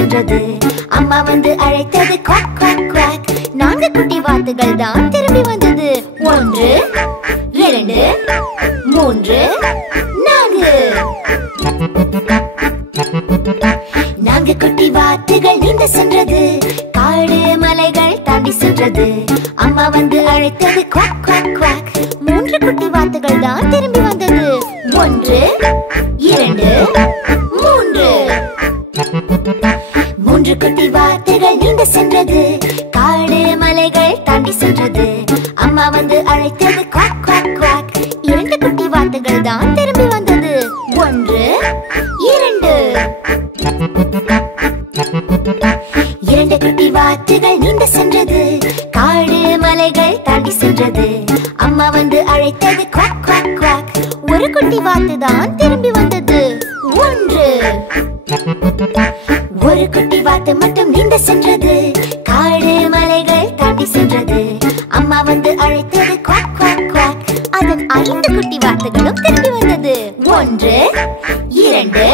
சென்றது. அம்மா வந்து அழைத்தது குவாக் குவாக் குவாக். 4 குட்டி வாத்துகள் தான் திரும்பி வந்தது. 1 2 3 4. 4 குட்டி வாத்துகள் நீந்த சென்றது. காடு மலைகள் தாண்டி சென்றது. அம்மா வந்து அழைத்தது குவாக் குவாக் குவாக். 3 குட்டி வாத்துகள் தான் திரும்பி வந்தது. 1 2 3. 3 குட்டி வாத்துகள் நீந்த சென்றது. காடு மலைகள் தாண்டி சென்றது. அம்மா வந்து அழைத்தது குவாக் குவாக் குவாக். 2 குட்டி வாத்துகள் தான் திரும்பி வந்தது. 1 2. 2 குட்டி வாத்துகள் நீந்த சென்றது. காடு மலைகள் தாண்டி சென்றது. அம்மா வந்து அழைத்தது குவாக் குவாக் குவாக். 1 குட்டி வாத்து தான் திரும்பி வந்தது. 1. 1 குட்டி வாத்து மட்டும் நீந்த சென்றது. காடு மலைகள் தாண்டி சென்றது. அம்மா வந்து அழைத்தது குவாக் குவாக் குவாக். அதன் 5 குட்டி வாத்துகளும் திரும்பி வந்தது. 1 2